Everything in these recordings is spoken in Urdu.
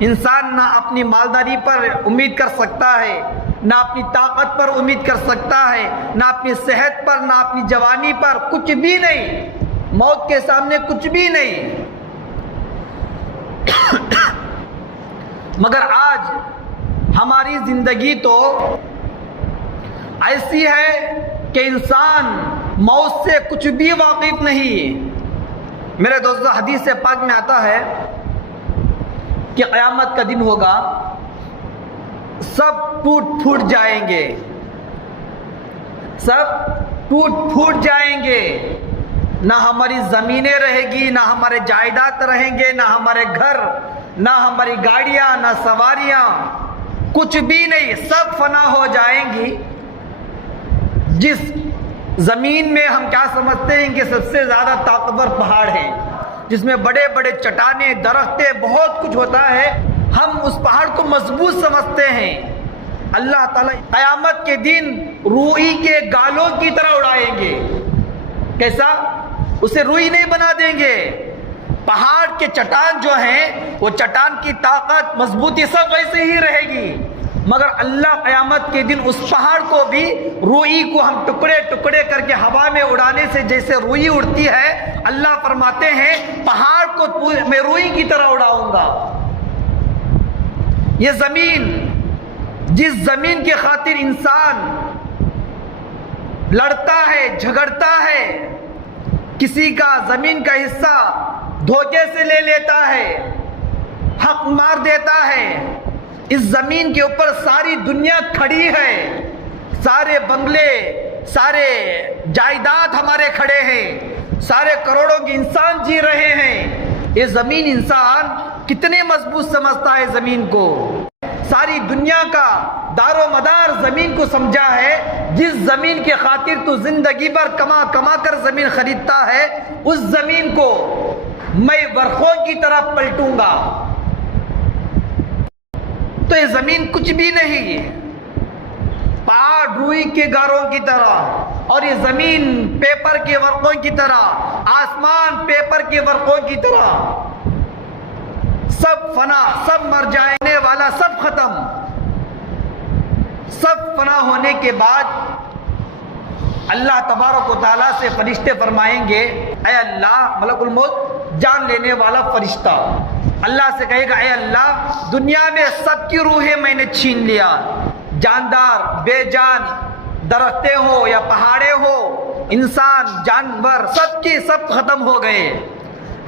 انسان نہ اپنی مالداری پر امید کر سکتا ہے، نہ اپنی طاقت پر امید کر سکتا ہے، نہ اپنی صحت پر، نہ اپنی جوانی پر، کچھ بھی نہیں، موت کے سامنے کچھ بھی نہیں۔ مگر آج ہماری زندگی تو ایسی ہے کہ انسان موت سے کچھ بھی واقف نہیں۔ میرے دوستو، حدیث پاک میں آتا ہے کہ قیامت کا دن ہوگا، سب ٹوٹ پھوٹ جائیں گے، سب ٹوٹ پھوٹ جائیں گے، نہ ہماری زمینیں رہے گی، نہ ہمارے جائیداد رہیں گے، نہ ہمارے گھر، نہ ہماری گاڑیاں، نہ سواریاں، کچھ بھی نہیں، سب فنا ہو جائیں گی۔ جس زمین میں ہم کیا سمجھتے ہیں کہ سب سے زیادہ طاقتور پہاڑ ہے، جس میں بڑے بڑے چٹانیں، درختیں، بہت کچھ ہوتا ہے، ہم اس پہاڑ کو مضبوط سمجھتے ہیں۔ اللہ تعالیٰ قیامت کے دن روئی کے گالوں کی طرح اڑائیں گے۔ کیسا؟ اسے روئی نہیں بنا دیں گے۔ پہاڑ کے چٹان جو ہیں، وہ چٹان کی طاقت، مضبوطی سب ویسے ہی رہے گی، مگر اللہ قیامت کے دن اس پہاڑ کو بھی، روئی کو ہم ٹکڑے ٹکڑے کر کے ہوا میں اڑانے سے جیسے روئی اڑتی ہے، اللہ فرماتے ہیں پہاڑ کو میں روئی کی طرح اڑاؤں گا۔ یہ زمین، جس زمین کی خاطر انسان لڑتا ہے، جھگڑتا ہے، کسی کا زمین کا حصہ دھوکے سے لے لیتا ہے، حق مار دیتا ہے، اس زمین کے اوپر ساری دنیا کھڑی ہے، سارے بنگلے، سارے جائیداد ہمارے کھڑے ہیں، سارے کروڑوں کے انسان جی رہے ہیں۔ یہ زمین انسان کتنے مضبوط سمجھتا ہے زمین کو، ساری دنیا کا دار و مدار زمین کو سمجھا ہے۔ جس زمین کے خاطر تو زندگی بھر کما کما کر زمین خریدتا ہے، اس زمین کو میں ورخوں کی طرح پلٹوں گا۔ تو یہ زمین کچھ بھی نہیں ہے، پہاڑ روئی کے گاروں کی طرح، اور یہ زمین پیپر کے ورقوں کی طرح، آسمان پیپر کے ورقوں کی طرح، سب فنا، سب مر جانے والا، سب ختم۔ سب فنا ہونے کے بعد اللہ تبارک و تعالیٰ سے فرشتے فرمائیں گے، اے اللہ، ملک الموت جان لینے والا فرشتہ اللہ سے کہے گا، اے اللہ، دنیا میں سب کی روحیں میں نے چھین لیا، جاندار، بے جان، درختیں ہو یا پہاڑیں ہو، انسان، جانور، سب کی سب ختم ہو گئے،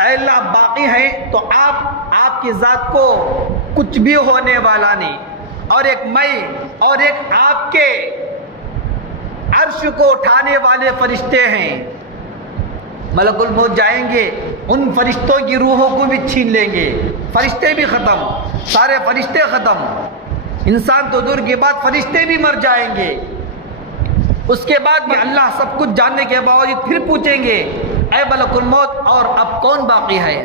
اے اللہ باقی ہیں تو آپ کی ذات کو کچھ بھی ہونے والا نہیں، اور ایک میں اور ایک آپ کے عرش کو اٹھانے والے فرشتے ہیں۔ ملک الموت جائیں گے، ان فرشتوں کی روحوں کو بھی چھین لیں گے، فرشتے بھی ختم، سارے فرشتے ختم، انسان تو دور کی بات، فرشتے بھی مر جائیں گے۔ اس کے بعد میں اللہ سب کچھ جاننے کے باوجود پھر پوچھیں گے، اے ملک الموت، اور اب کون باقی ہے؟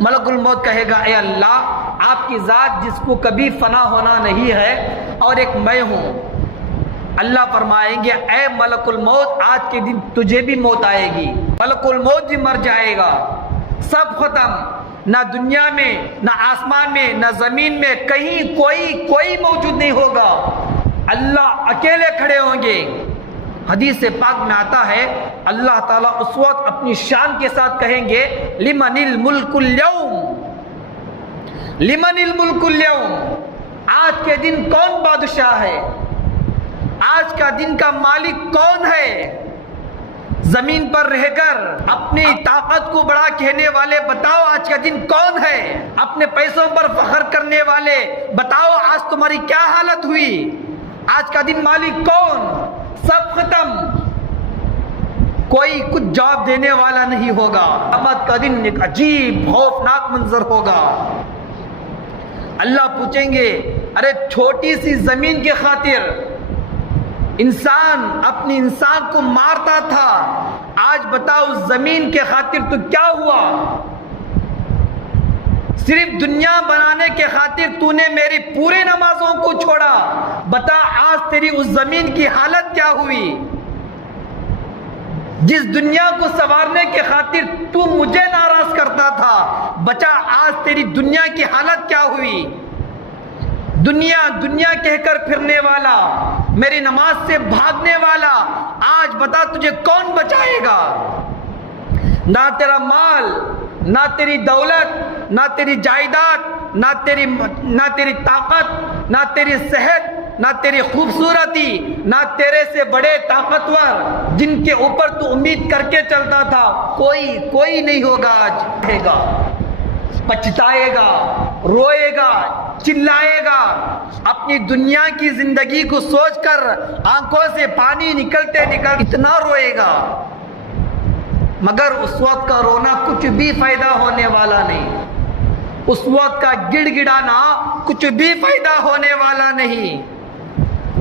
ملک الموت کہے گا، اے اللہ، آپ کی ذات جس کو کبھی فنا ہونا نہیں ہے، اور ایک میں ہوں۔ اللہ فرمائیں گے، اے ملک الموت، آج کے دن تجھے بھی موت آئے گی، ملک الموت بھی مر جائے گا، سب ختم، نہ دنیا میں، نہ آسمان میں، نہ زمین میں، کہیں کوئی موجود نہیں ہوگا، اللہ اکیلے کھڑے ہوں گے۔ حدیث پاک میں آتا ہے، اللہ تعالیٰ اس وقت اپنی شان کے ساتھ کہیں گے، لمن الملک اليوم، لمن الملک اليوم، آج کے دن کون بادشاہ ہے؟ آج کا دن کا مالک کون ہے؟ زمین پر رہ کر اپنی طاقت کو بڑا کہنے والے، بتاؤ آج کا دن کون ہے؟ اپنے پیسوں پر فخر کرنے والے، بتاؤ آج تمہاری کیا حالت ہوئی؟ آج کا دن مالک کون؟ سب ختم، کوئی کچھ جواب دینے والا نہیں ہوگا۔ قیامت کا دن ایک عجیب خوفناک منظر ہوگا۔ اللہ پوچھیں گے، ارے چھوٹی سی زمین کے خاطر انسان اپنی انسان کو مارتا تھا، آج بتاؤ اس زمین کے خاطر تو کیا ہوا؟ صرف دنیا بنانے کے خاطر تو نے میری پوری نمازوں کو چھوڑا، بتا آج تیری اس زمین کی حالت کیا ہوئی؟ جس دنیا کو سنوارنے کے خاطر تو مجھے ناراض کرتا تھا، بچا آج تیری دنیا کی حالت کیا ہوئی؟ دنیا دنیا کہہ کر پھرنے والا، میری نماز سے بھاگنے والا، آج بتا تجھے کون بچائے گا؟ نہ تیرا مال، نہ تیری دولت، نہ تیری جائیداد، نہ تیری طاقت، نہ تیری صحت، نہ تیری خوبصورتی، نہ تیرے سے بڑے طاقتور جن کے اوپر تو امید کر کے چلتا تھا، کوئی نہیں ہوگا آج رہے گا، پچھتائے گا، روئے گا، چلائے گا، اپنی دنیا کی زندگی کو سوچ کر آنکھوں سے پانی نکلتے اتنا روئے گا، مگر اس وقت کا رونا کچھ بھی فائدہ ہونے والا نہیں، اس وقت کا گڑ گڑانا کچھ بھی فائدہ ہونے والا نہیں۔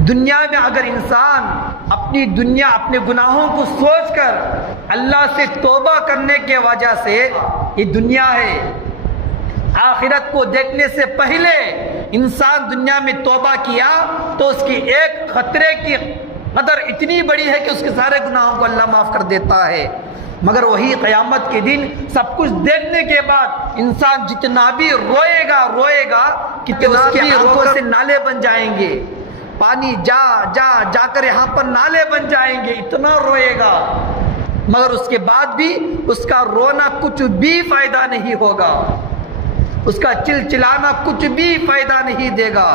دنیا میں اگر انسان اپنے گناہوں کو سوچ کر اللہ سے توبہ کرنے کے وجہ سے، یہ دنیا ہے، آخرت کو دیکھنے سے پہلے انسان دنیا میں توبہ کیا تو اس کی ایک خطرے کی قدر اتنی بڑی ہے کہ اس کے سارے گناہوں کو اللہ معاف کر دیتا ہے، مگر وہی قیامت کے دن سب کچھ دیکھنے کے بعد انسان جتنا بھی روئے گا کہ اس کی آنکھوں سے نالے بن جائیں گے، پانی جا کر یہاں پر نالے بن جائیں گے، اتنا روئے گا، مگر اس کے بعد بھی اس کا رونا کچھ بھی فائدہ نہیں ہوگا، اس کا چلچلانا کچھ بھی فائدہ نہیں دے گا۔